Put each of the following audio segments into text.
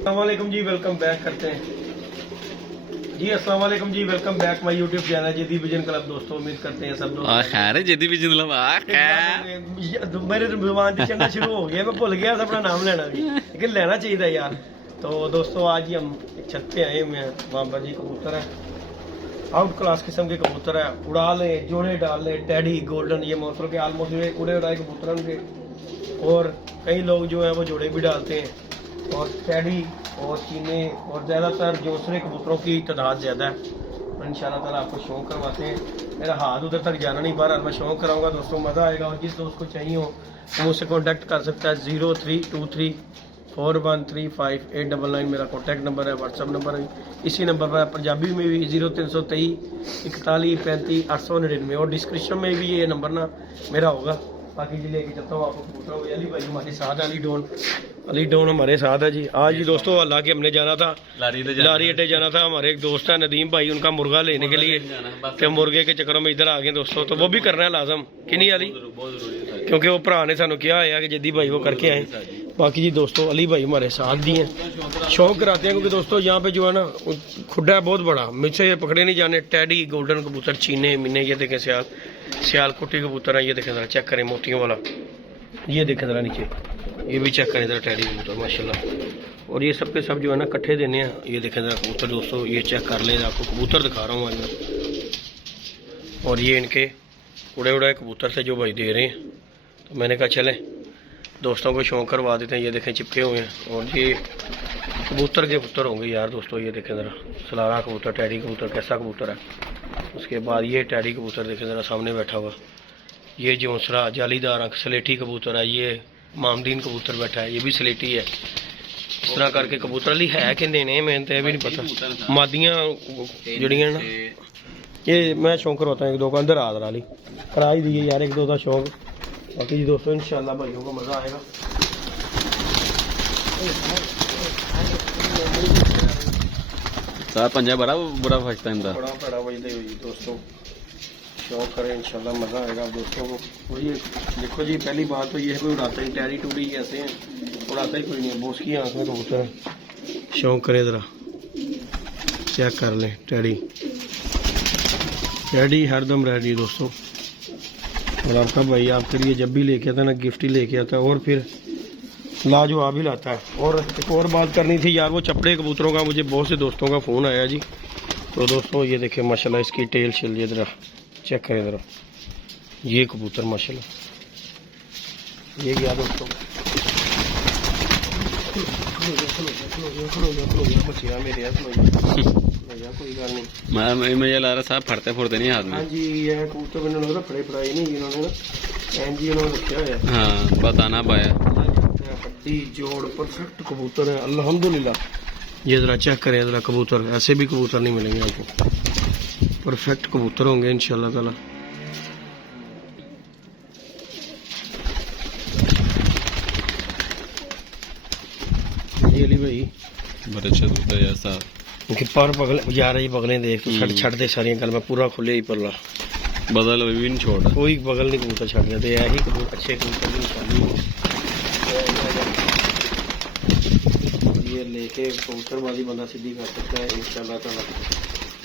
अस्सलामुअलैकुम जी, welcome back करते हैं जी। अस्सलामुअलैकुम जी, welcome back my YouTube channel JD vision club. दोस्तों उम्मीद करते हैं सब दोस्त खैर है जेदी विजन क्लब मेरे जुबान से चढ़ना शुरू हो गया, मैं भूल गया था अपना नाम लेना भी, लेकिन लेना चाहिए यार। तो दोस्तों आज ही हम एक छत पे आए हुए हैं। बाबा जी कबूतर है, आउट क्लास किस्म के कबूतर है, उड़ा ले जोड़े डाल ले, टैडी गोल्डन, ये मौसम के ऑलमोस्ट उड़े उड़ाए कबूतर के। और कई लोग जो है वो जोड़े भी डालते हैं, और टैडी और चीने और ज़्यादातर दूसरे कबूतरों की तादाद ज़्यादा है। तो इंशाल्लाह ताला आपको शौक़ करवाते हैं। मेरा हाथ उधर तक जाना नहीं, बहरहाल मैं शौक़ कराऊंगा दोस्तों, मज़ा आएगा। और जिस दोस्त को चाहिए हो वो मुझसे कॉन्टैक्ट कर सकता है। 0323413589 मेरा कॉन्टैक्ट नंबर है, व्हाट्सअप नंबर है। इसी नंबर पर पंजाबी में भी 0323 41 35 899, और डिस्क्रिप्शन में भी ये नंबर ना मेरा होगा। बाकी जी लेके चलता हूँ आपको कबूतर। अली भाई हमारे साथ है, अली डोन हमारे साथ है जी। आज जी दोस्तों अल्लाह के हमने जाना था लारी अड्डे जाना था। हमारे एक दोस्त है नदीम भाई, उनका मुर्गा लेने के लिए, तो मुर्गे के चक्करों में इधर आ गए दोस्तों। तो वो भी करना है लाजम कि नहीं अली, क्योंकि वो भरा ने सानू किया है कि जद्दी भाई वो करके आए। बाकी जी दोस्तों अली भाई हमारे साथ भी हैं, शौक कराते हैं। क्योंकि दोस्तों यहाँ पे जो है ना खुड्डा है बहुत बड़ा, मुझसे ये पकड़े नहीं जाने। टैडी गोल्डन कबूतर, चीने मीने, ये देखें सियालकोटी कबूतर है। ये देखें जरा, चेक करें मोतियों वाला, ये देखें जरा नीचे, ये भी चेक करें जरा, टैडी कबूतर माशाल्लाह। और ये सब के सब जो है ना इकट्ठे देने हैं। ये देखें जरा कबूतर दोस्तों, ये चेक कर लें, आपको कबूतर दिखा रहा हूँ आज मैं। और ये इनके उड़े उड़ाए कबूतर थे जो भाई दे रहे हैं, तो मैंने कहा चलें दोस्तों को शौक करवा देते हैं। ये देखें चिपके हुए हैं, और ये कबूतर के पुत्र होंगे यार दोस्तों। ये देखें ज़रा सलारा कबूतर, टैडी कबूतर कैसा कबूतर है। उसके बाद ये टैडी कबूतर देखें ज़रा सामने बैठा हुआ, ये जोंसरा जालीदार आँख स्लेटी कबूतर है। ये मामदीन कबूतर बैठा है, ये भी स्लेटी है। इस तरह करके कबूतर अली है कि देने मैंने तो भी नहीं पता। मादियाँ जड़ियाँ ना, ये मैं शौक करवाता हूँ एक दो का, अंदर आ रहा करा ही दिए यार एक दो का शौक। बाकी जी दोस्तों इंशाल्लाह भाइयों को मज़ा आएगा। पंजा बड़ा बुरा फंसता है, बड़ा बड़ा बजते हुई दोस्तों, शौक करें इंशाल्लाह मज़ा आएगा दोस्तों को। और ये देखो जी, पहली बात तो ये है कोई उड़ाता ही टैडी टूडी ऐसे हैं, उड़ाता ही कोई नहीं है। बोस की आँख में कबूतर है, शौक करें ज़रा चेक कर लें। टैडी हरदम रेडी दोस्तों। और आपका भाई आपके लिए जब भी लेके आता है ना गिफ्ट ही लेके आता है, और फिर लाजवाब ही लाता है। और एक और बात करनी थी यार, वो चपड़े कबूतरों का मुझे बहुत से दोस्तों का फ़ोन आया जी। तो दोस्तों ये देखें माशाल्लाह इसकी टेल छिल, ये ज़रा चेक करें ज़रा, ये कबूतर माशाल्लाह, ये गया दोस्तों। कोई गल नहीं, मुझे लग रहा साहब फड़ते फुड़ते नहीं हाथ में। हाँ जी, ये कबूतर मैंने लगता फड़े फड़ाई नहीं इन्होंने ना, एन जी उन्होंने रखा है। हाँ बताना पाया, हड्डी जोड़ परफेक्ट कबूतर है अल्हम्दुलिल्लाह। ये ज़रा चेक करें ज़रा कबूतर, ऐसे भी कबूतर नहीं मिलेंगे आपको, परफेक्ट कबूतर होंगे इंशाल्लाह ताला। ये अली भाई बड़े अच्छे कबूतर यार साहब, उनके पर पगल यार, ये बगलें देख तो छड़ दे सारियां गल मैं पूरा खुले ही परला बदल भी नहीं छोड़, कोई बगल नहीं कबूतर छड़ गया। तो यही कबूतर अच्छे कबूतर की निशानी है। ये लेके कबूतरबाजी बंदा सीधी कर सकता है इंशाल्लाह ताला।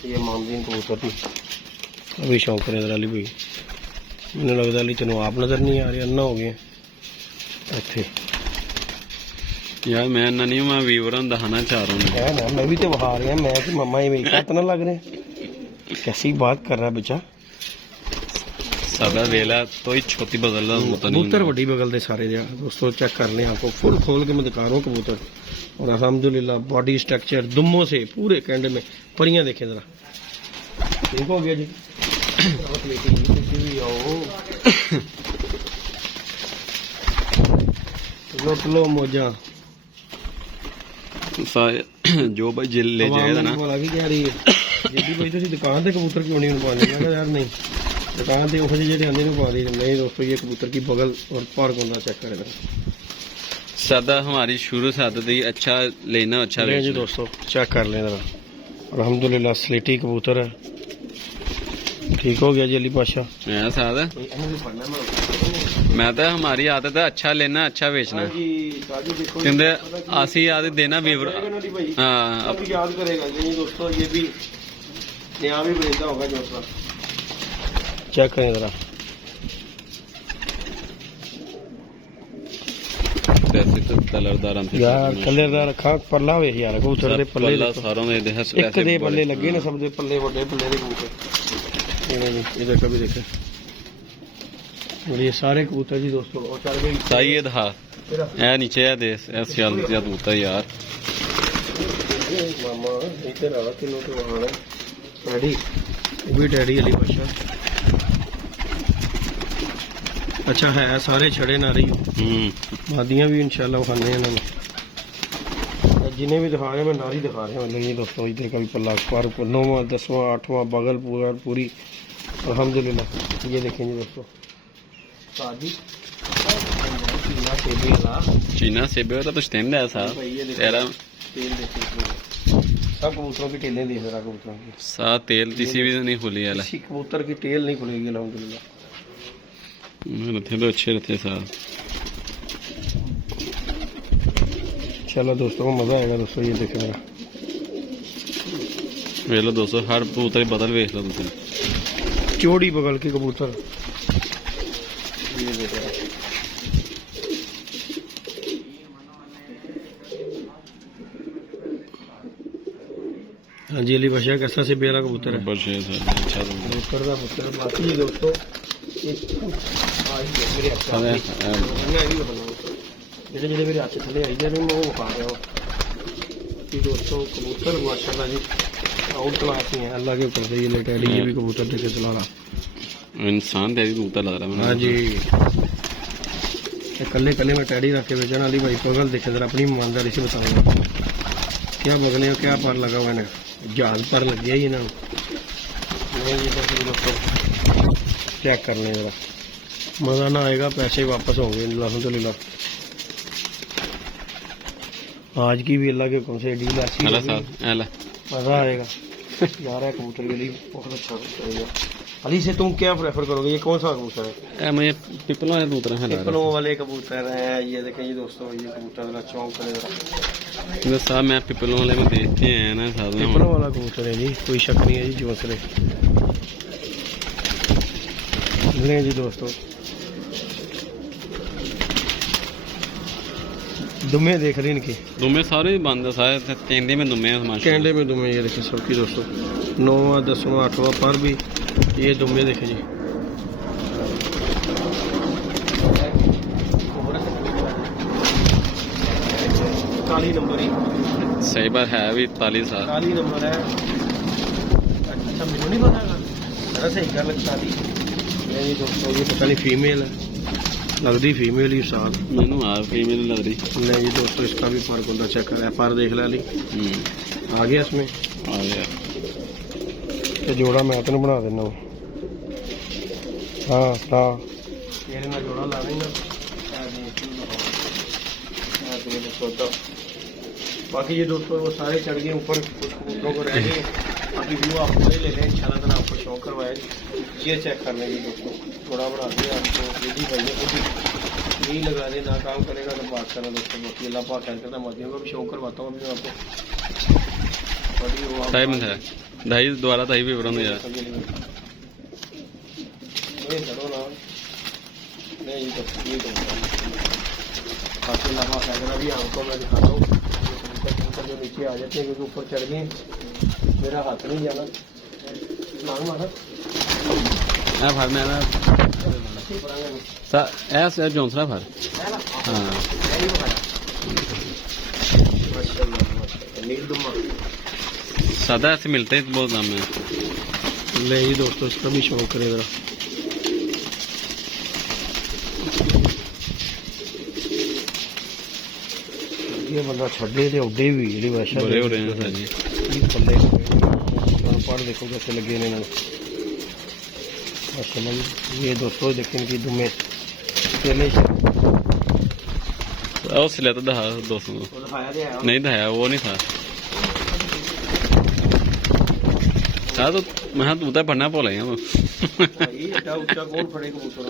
ये मामदीन कबूतर थी, अभी शौक करे जरा अली भाई, मैंने लगता अली तेनों आप नजर नहीं आ रहे, अन्ना हो गए इतने यार। मैं अन्ना नहीं हूँ, मैं व्यूअर दिखाना चाह रहा हूँ ना, मैं भी तो बहा रहा मैं कि मम्मा ये मेरी हाथ ना लग रहे, कैसी बात कर रहा है बच्चा। सादा वेला तो ही छोटी बदल रहा कबूतर बड़ी बगल दे सारे दोस्तों चेक कर लें, आपको फुल खोल के मैं दिखा रहा हूँ कबूतर। और अल्हम्दुलिल्लाह बॉडी स्ट्रक्चर दुम्मों से पूरे कैंड में, परियां देखें जरा, ठीक हो गया जी। लुट लो मौजा जो भाई जिल ले जाएगा ना वाला की कह रही है जी भाई, तुम दुकान से कबूतर क्यों नहीं पाने? यार नहीं, दुकान से वो जी आंदे पा रही नहीं दोस्तों। ये कबूतर की बगल और पार कोना चेक करें सादा, हमारी शुरू से आदत है अच्छा लेना अच्छा ले जी दोस्तों, चेक कर लें जरा। अल्हम्दुलिल्लाह स्लेटी कबूतर है, ठीक हो गया जी अली बादशाह। मैं साथ मैं तो हमारी आदत है अच्छा लेना अच्छा बेचना क्योंकि आसी आदत देना भी हाँ अब याद करेगा जी दोस्तों, ये भी नया भी बनेगा होगा जो चेक करें जरा। कलरदार यार कलरदार रखा परला वे यार कबूतर दे पल्ले सारों में एक दे पल्ले लगे ने, सब दे पल्ले बड़े पल्ले दे कबूतर। ये देखो भी देखे और ये सारे कबूतर जी दोस्तों। और चल गई सही है था ए नीचे है दे सियाल दिया कबूतर यार मामा इधर आ किलो तो वहां है डैडी, वो भी डैडी अली बादशाह। अच्छा है सारे छड़े ना रही मादियां भी इंशाल्लाह खाने हैं इन्होंने, जिन्हें भी दिखा रहे हैं मैं नारी दिखा रहे हैं। मतलब ये दोस्तों इधर का भी पल्ला पर 9वां 10वां 8वां बगल पूरी अल्हम्दुलिल्लाह। ये देखेंगे दोस्तों चीना सेबे वाला तो स्टैंड है साहब तेरा सब कबूतरों की टेलें देख रहा कबूतरों की साथ तेल किसी भी नहीं खुली है किसी कबूतर की टेल नहीं खुलेगी अल्हम्दुलिल्लाह। रथे तो अच्छे रथे साहब। चलो दोस्तों मजा आएगा दोस्तों। ये देखे मेरा वेख लो दोस्तों हर कबूतर ही बदल वेख लो तुम चौड़ी बगल के कबूतर। ये देखो हाँ जी अली बादशाह कैसा से बेला कबूतर है अच्छा कबूतर का पुत्र। बाकी दोस्तों जेडे जेडे मेरे हाथ थले आई जा रहे मैं वो खा रहा हूँ कि दोस्तों कबूतर माशाल्लाह जी आउट क्लास ही है अल्लाह के ऊपर से। ये लेटेडी ये भी कबूतर देखे चला रहा इंसान तो कबूतर लग रहा है। हाँ जी कल्ले कल्ले में टैडी रख के बेचने वाली भाई पगल देखे जरा अपनी ईमानदारी से बताऊंगा क्या बगले हो क्या पार लगा हुआ है जहाज पर लग गया ही ना। चेक करने जरा मजा ना आएगा पैसे वापस होंगे अल्हम्दुलिल्लाह। आज की भी अल्लाह के हुक्म से डील ऐसी मजा आएगा यार। है कबूतर के लिए बहुत अच्छा कबूतर। अली से तुम क्या प्रेफर करोगे, ये कौन सा कबूतर है? मुझे पिपलों वाले कबूतर हैं पिपलों वाले कबूतर हैं। ये देखें ये दोस्तों ये कबूतर का चौंक करेगा साहब। मैं पिपलों वाले में देखते हैं ना साहब पिपलों वाला कबूतर है जी कोई शक नहीं है जी चौंसले ले जी दोस्तों। दुमे देख रहे इनके दुमे सारे बंद है सारे केंदे में दुमे हैं केंडे में दुमे। ये देखिए सबकी दोस्तों 9वां 10वां 8वां पर भी ये दुमे देखे जी। काली नंबर ही सही बात है भी 41 साल काली नंबर है। अच्छा मैंने नहीं पता मेरा सही गल 40 ये दोस्तों। ये पता नहीं फीमेल है लगती फीमेल ही साल मैनू आ फीमेल लग रही नहीं दोस्तों। इसका भी फर्क होता चेक कर पर देख ला ली आ गया इसमें आ गया ये जोड़ा मैं तेन बना देना हूँ। हाँ हाँ तेरे में जोड़ा ला देना। बाकी ये दोस्तों वो सारे चढ़ गए ऊपर कुछ कबूतरों को रह गए। बाकी व्यू आप पूरे ले लें इंशाल्लाह ताला आपको शौक करवाए। ये चेक कर लेंगे दोस्तों थोड़ा बना दिया आपको यदि भैया को भी नहीं लगा दे ना काम करेगा तो बात करना दोस्तों। बाकी अल्लाह पाक खैर करता मर्जियों को भी शौक करवाता हूँ अभी आपको। टाइम है ढाई दोबारा ढाई भी बरन यार बाकी अल्लाह पाक खैर करता भी आपको मैं दिखाता हूँ जो नीचे आ जाते हैं क्योंकि ऊपर चढ़ गए मेरा हाथ नहीं जाना मांग मारा भर में ऐसा जौनसरा भर हाँ सादा ऐसे मिलते हैं बहुत दाम में ले ही दोस्तों इसका भी शौक करे जरा। ये बंदा छड़े थे उडे भी जी वैसा बड़े हो रहे हैं सर जी पल्ले पढ़ देखो कैसे लगे ने माशाल्लाह। ये दोस्तों देखें इनकी दुमे केले सिले तो दहा दोस्तों नहीं दहाया वो नहीं था हाँ तो मैं तू तो पढ़ना भूल गया भाई एडा ऊंचा कौन फड़े कबूतर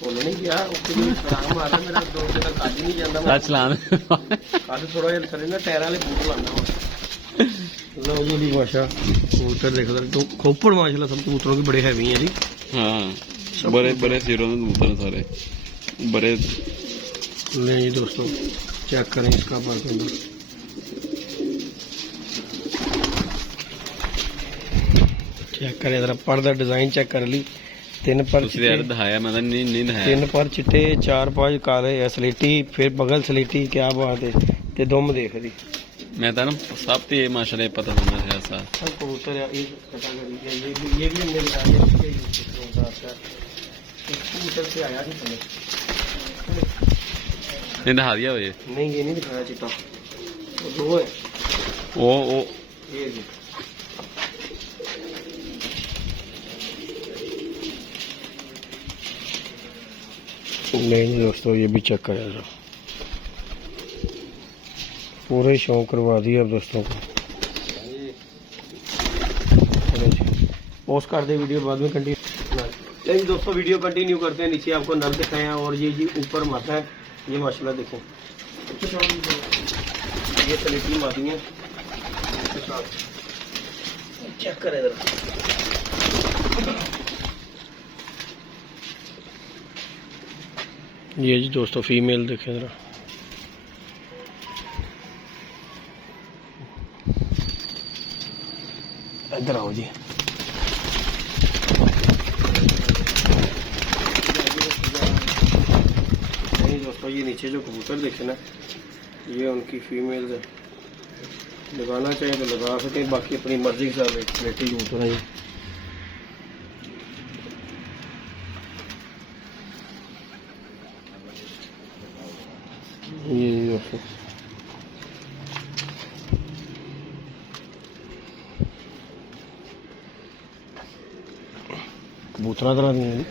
भुल नहीं गया ਉੱਤੇ ਵੀ ਛਲਾਂਗ ਮਾਰਦਾ ਮੇਰਾ ਦੋ ਦਿਨ ਤੱਕ ਕੱਢ ਨਹੀਂ ਜਾਂਦਾ ਮੈਂ चलान ਕੱਢ ਥੋੜਾ ਜਿਹਾ ਥੱਲੇ ਨਾ ਟਾਇਰਾਂ ਵਾਲੇ ਬੂਟ ਲਾਉਂਦਾ ਵਾ ਲਓ ਜੀ ਦੀ ਭਾਸ਼ਾ ਕਬੂਤਰ ਦੇਖੋ तो खोपड़ माशाल्लाह सब कबूतरों के बड़े हैवी हैं जी हाँ बड़े बड़े सिरों में कबूतर सारे बड़े नहीं जी दोस्तों चेक करें इसका पर्दा चेक करें जरा पर्दा डिजाइन चेक कर ली तीन पर यार दिखाया मैं नहीं दिखाया तीन पर चिट्टे चार पांच काले स्लेटी फिर बगल स्लेटी क्या बात है ते दुम देख दी मैं था ना सब तो ये माशाल्लाह पता समझ है ऐसा सब कबूतर ये भी हमने बताया कबूतर से आया नहीं पहले नहीं दिखा दिया वो ये नहीं ये नहीं दिखाया चिट्टा वो दो है वो ये जी नहीं दोस्तों ये भी चेक करें जरा पूरे शौक करवा दिया अब दोस्तों को पोस्ट कर दे वीडियो बाद में कंटिन्यू नहीं दोस्तों वीडियो कंटिन्यू करते हैं नीचे आपको नर दिखाए हैं और ये जी ऊपर माथा है ये माशाल्लाह देखें ये स्लेटी माती है चेक करें जरा ये जी दोस्तों फीमेल देखें जरा इधर आओ जी नहीं दोस्तों ये नीचे जो कबूतर देखे ना ये उनकी फीमेल है लगाना चाहिए तो लगा सके बाकी अपनी मर्जी के साथ बेटी कबूतर है ये दोस्तों कबूतरा तरह नहीं है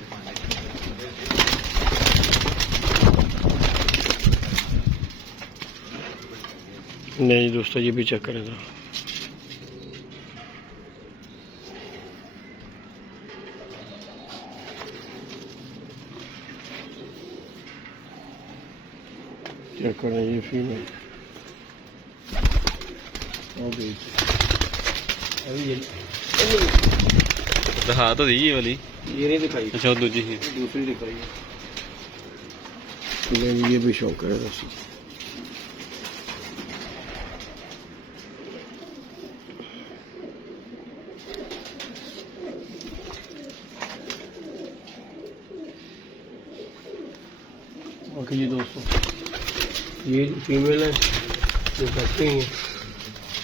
नहीं दोस्तों ये भी चेक करें जरा चेक करें ये फीमेल दिखा तो दी ये वाली ये नहीं दिखाई अच्छा दूजी है दूसरी दिखाई है ये भी शौक है दोस्तों बाकी ये दोस्तों ये फीमेल है जो करते ही हैं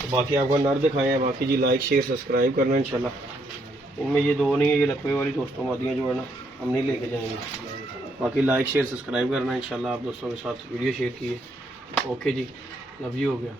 तो बाकी आपको नर दिखाए हैं बाकी जी लाइक शेयर सब्सक्राइब करना इंशाल्लाह इनमें ये दो नहीं है ये लकवे वाली दोस्तों मादियाँ जो है ना हम नहीं लेके जाएंगे बाकी लाइक शेयर सब्सक्राइब करना इंशाल्लाह आप दोस्तों के साथ वीडियो शेयर किए ओके जी लव यू हो गया